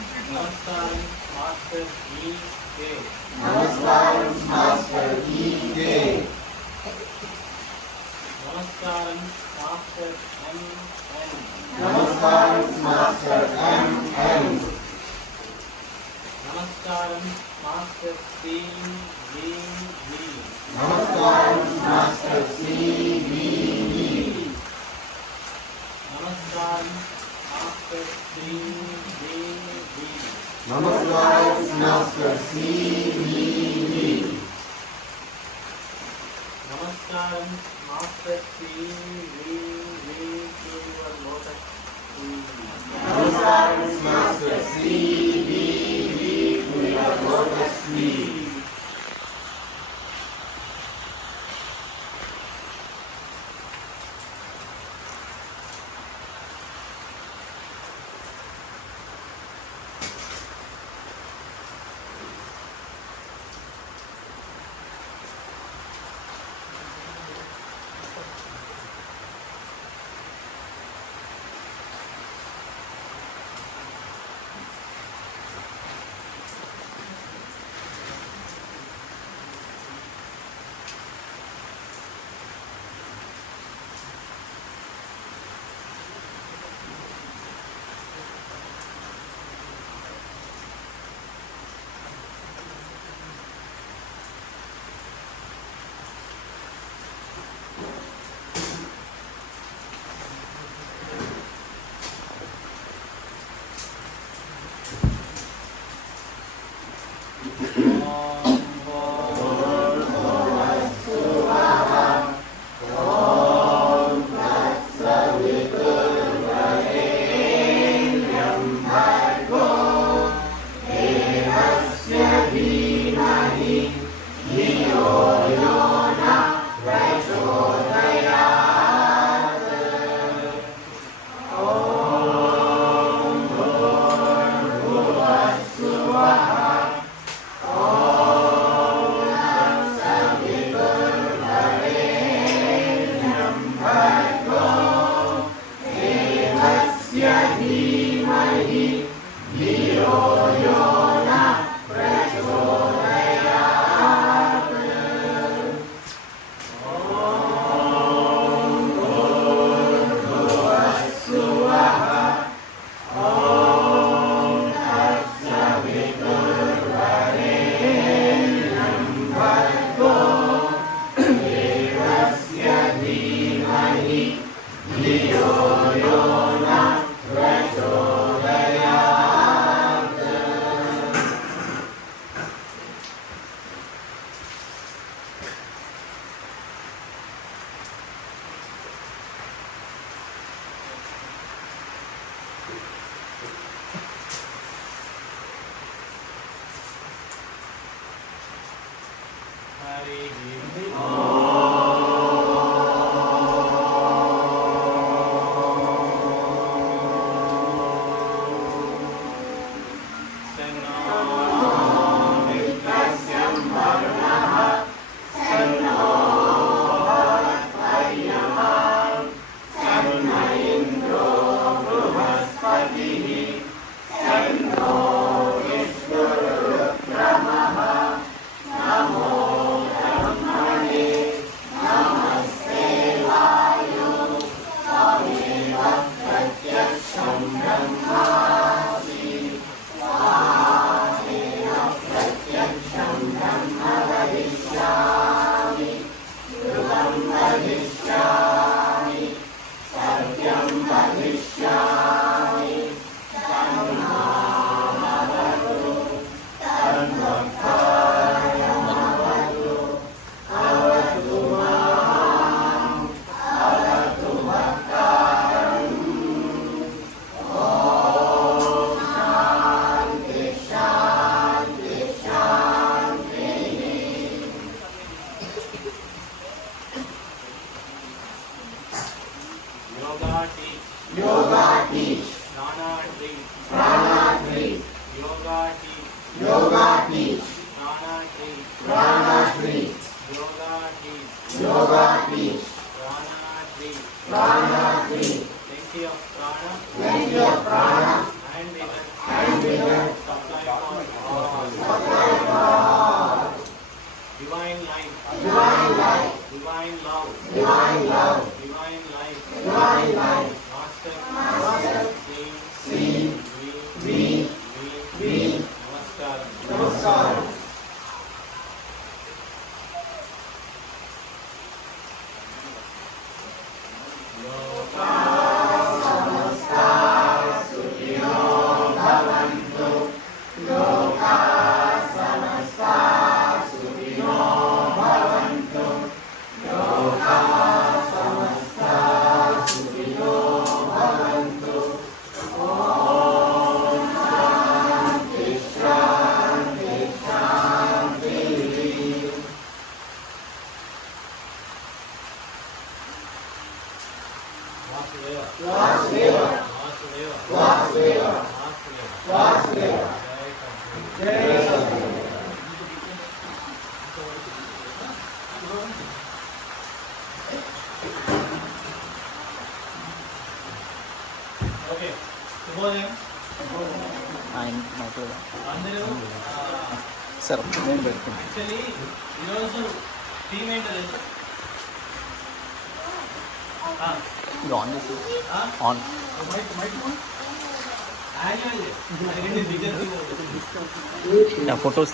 Namaskaram, Master E.K. Namaskaram, Master E.K. Namaskaram, Master M.N. Namaskaram, Master M.N. Namaskaram, Master C.V.V. Namaskaram, Master C.V.V. Namaskaram, Master C.V.V. Namaskaram, Master C.V.V. Namaskaram, Master C.V.V. to your lotus feet. Namaskaram, Master C.V.V. to your lotus feet. Plenty of prana and even Supply for all. Divine light. Divine light. Divine love. Divine love. Divine light. Divine light. Master. Master. See. We. Namaskaram. Namaskaram. Vasudeva. Vasudeva. Vasudeva. Jai Sadguru. Okay. శుభోదయం. అందరూ సార్ నేను పెట్టుకుంటాను. యాక్చువల్లీ ఈరోజు థీమ్ ఏంటో తెలుసు? ఇది ఆన్ చేసి on photos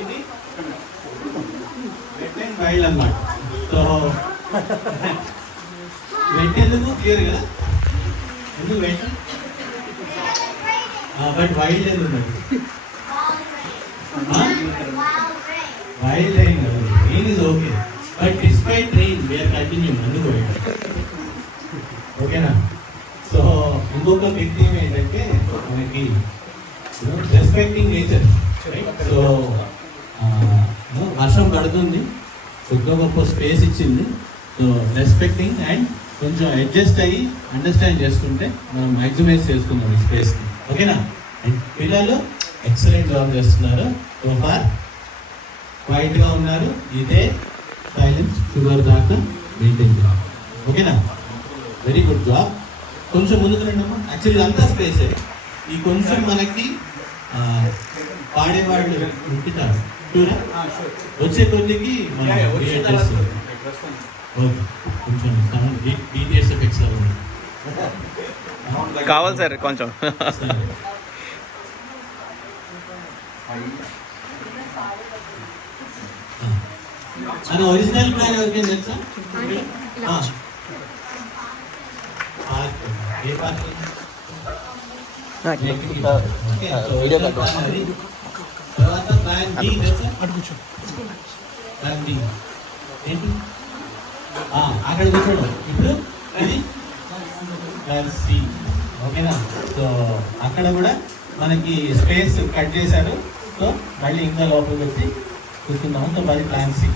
ఇది ఓకేనా? వైల్డ్ అన్నమాట. సో వెంట ఎందుకు క్లియర్ కదా, ఎందుకు వెంట బట్ వైల్డ్ ఎందుకు ఉన్నది? వైల్డ్ రైన్ కదా, rain is okay but despite rain we are continue, అందుకు వెంట. ఓకేనా? సో ఇంకొక బిగ్ థీమ్ ఏంటంటే మనకి రెస్పెక్టింగ్ నేచర్. సో వర్షం పడుతుంది, కొద్దిగా గొప్ప స్పేస్ ఇచ్చింది. సో రెస్పెక్టింగ్ అండ్ కొంచెం అడ్జస్ట్ అయ్యి అండర్స్టాండ్ చేసుకుంటే మనం మ్యాక్సిమైజ్ చేసుకుందాం ఈ స్పేస్ని. ఓకేనా? అండ్ పిల్లలు ఎక్సలెంట్ జాబ్ చేస్తున్నారు. సో ఫార్ క్వైట్గా ఉన్నారు. ఇదే సైలెన్స్ షుగర్ దాకా మెయింటైన్ చేయాలి. ఓకేనా? Very good job. కొంచెం ముందుకు రండమ్మా. యాక్చువల్లీ అంతా స్పేసే. ఈ కొంచెం మనకి పాడేవాళ్ళు ఉంటారు చూరా, వచ్చే కొద్దికి మనం క్రియేట్ చేస్తాం. ఓకే, కొంచెం బీటీఎస్ ఎఫెక్ట్స్ కావాలి సార్ కొంచెం. అని ఒరిజినల్ ప్లాన్ ఎవరికైనా తెలుసా? ఏ పార్క్? వీడియో తర్వాత ప్లాన్ బి తెలుసా? ప్లాన్ బి ఏంటి? అక్కడ కూర్చోండి. ఇప్పుడు ఇది ప్లాన్ సి. ఓకేనా? సో అక్కడ కూడా మనకి స్పేస్ కట్ చేశారు. సో మళ్ళీ ఇంకా లోపలికి వచ్చి కూర్చుందాము. సో అది ప్లాన్ సి.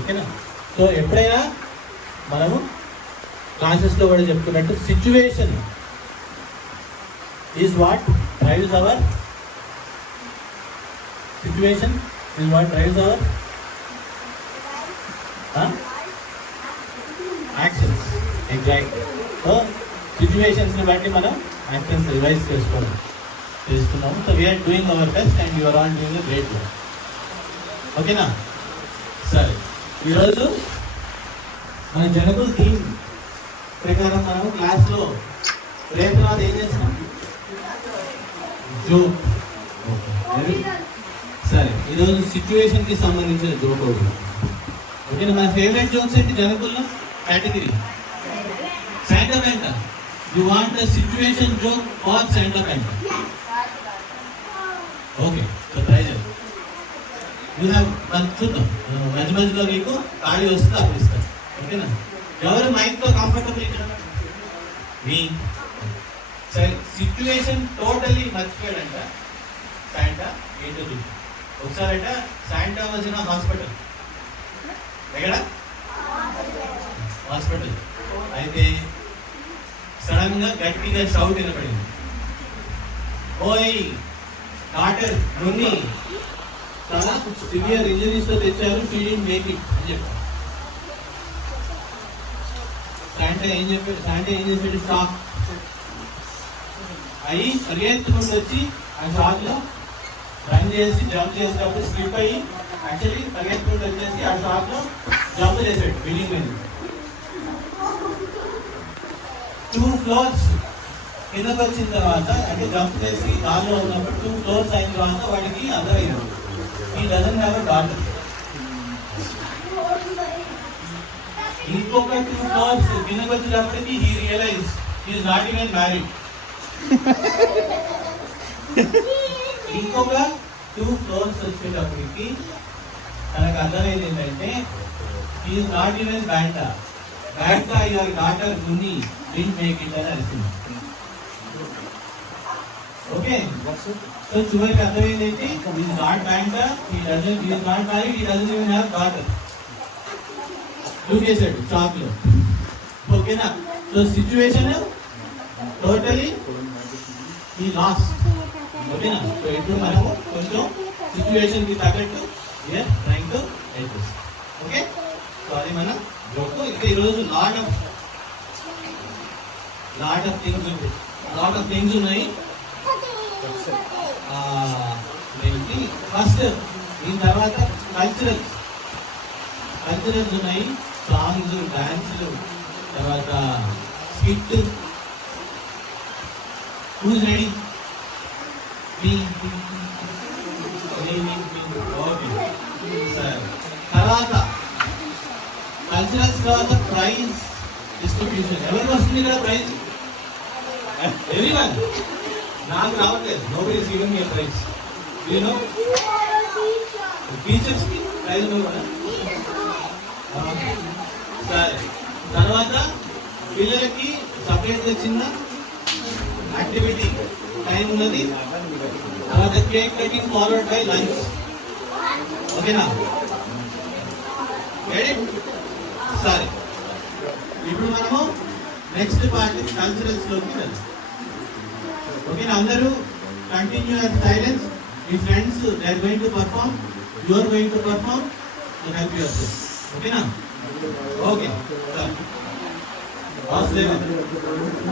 ఓకేనా? సో ఎప్పుడైనా మనము క్లాసెస్లో కూడా చెప్తున్నట్టు situation is what drives our situation is what drives our actions. Exactly. So సిచ్యువేషన్స్ని బట్టి మనం యాక్షన్స్ రివైజ్ చేసుకున్నాము. So we are doing our best and you are all doing a great work. ఓకేనా? సరే, ఈరోజు మన జనకుల థీమ్ ప్రకారం మనం క్లాస్లో రేపు తర్వాత ఏం చేస్తాం? జోక్. సరే, ఈరోజు సిచ్యువేషన్కి సంబంధించిన జోక్ అవుతుంది. ఓకేనా? మన ఫేవరెట్ జోక్స్ ఏంటి జనకుల్లో? Category Santa Banta. You want the situation joke or Santa Banta? Okay, so try చేద్దాం. యూ హ్యావ్ మనం చూద్దాం, మధ్య మధ్యలో మీకు ఖాళీ వస్తే అప్పుడు ఇస్తాం. ఓకేనా? ఎవరు మైక్తో కంఫర్టబుల్ ఇక్కడ? మీ సరే, సిచ్యువేషన్ టోటలీ మర్చిపోయాడంట శాంటా. ఏంటో చూద్దాం ఒకసారట. శాంటా వచ్చిన హాస్పిటల్. ఎక్కడ? హాస్పిటల్. అయితే సడన్ గా గట్టిగా షౌట్ వినపడింది. ఓయ్ డాటర్ మున్ని చాలా సివియర్ ఇంజరీస్ తో తెచ్చారు, షీ డిడ్ంట్ మేక్ ఇట్ అని చెప్పారు. శాంటా ఏం చేసాడు, షాక్ అయ్యి పరిగెత్తుకుంటూ వచ్చి ఆ షాక్ లో రన్ చేసి జంప్ చేసినప్పుడు స్లిప్ అయ్యి యాక్చువల్లీ పరిగెత్తుకుంటూ వచ్చేసి ఆ షాక్ లో జంప్ చేసాడు బిల్డింగ్ మీద. 2 floors కిందకు వచ్చిన తర్వాత అంటే జంప్ చేసి దానిలో ఉన్నప్పుడు 2 floors అయిన తర్వాత వాడికి అర్థమైంది ఈ డజన్ హ్యావ్ ఎ డాటర్. ఇంకొక 2 floors కిందకు వచ్చేటప్పటికి he realise he is not even married. ఇంకొక 2 floors వచ్చేటప్పటికి తనకు అర్థమైంది ఏంటంటే హీ ఈజ్ నాట్ ఈవెన్ బ్యాంటా your daughter Munni didn't make it అని అనిపించింది. ఓకే, సో చివరికి అర్థమైంది ఏంటి, ఈజ్ నాట్ బ్యాంటా, he is not married, he doesn't even have daughter. చేశాడు షాక్ లో. ఓకేనా, సో సిచ్యువేషన్ టోటలీ ఈ లాస్ట్. ఓకేనా, సో ఇప్పుడు మనము కొంచెం సిచ్యువేషన్ కి తగ్గట్టు trying to adjust. Okay, so అది మన జోక్. ఇంకా ఈరోజు లాట్ ఆఫ్ థింగ్స్ ఉన్నాయి. ఫస్ట్ దీని తర్వాత కల్చరల్స్ ఉన్నాయి, సాంగ్స్, డాన్స్లు, తర్వాత స్కిట్. Who's ready? తర్వాత కల్చరల్స్ తర్వాత ప్రైజ్ డిస్ట్రిబ్యూషన్. ఎవరికి వస్తుంది ఇక్కడ ప్రైజ్? ఎవ్రీవన్. నాకు రావట్లేదు. Nobody is giving me prize. You know teachers కి ప్రైజ్ కూడా. సరే, తర్వాత పిల్లలకి సపరేట్ గా చిన్న యాక్టివిటీ టైం ఉన్నది. తర్వాత cake cutting followed by lunch. ఓకేనా? సరే, ఇప్పుడు మనము నెక్స్ట్ పార్ట్ కల్చరల్స్ లోకి వెళ్దాం. ఓకేనా? అందరూ కంటిన్యూ అట్ సైలెన్స్. మీ friends they are going to perform, you are going to perform, you help yourself. ఓకేనా? ఓకే, సరే.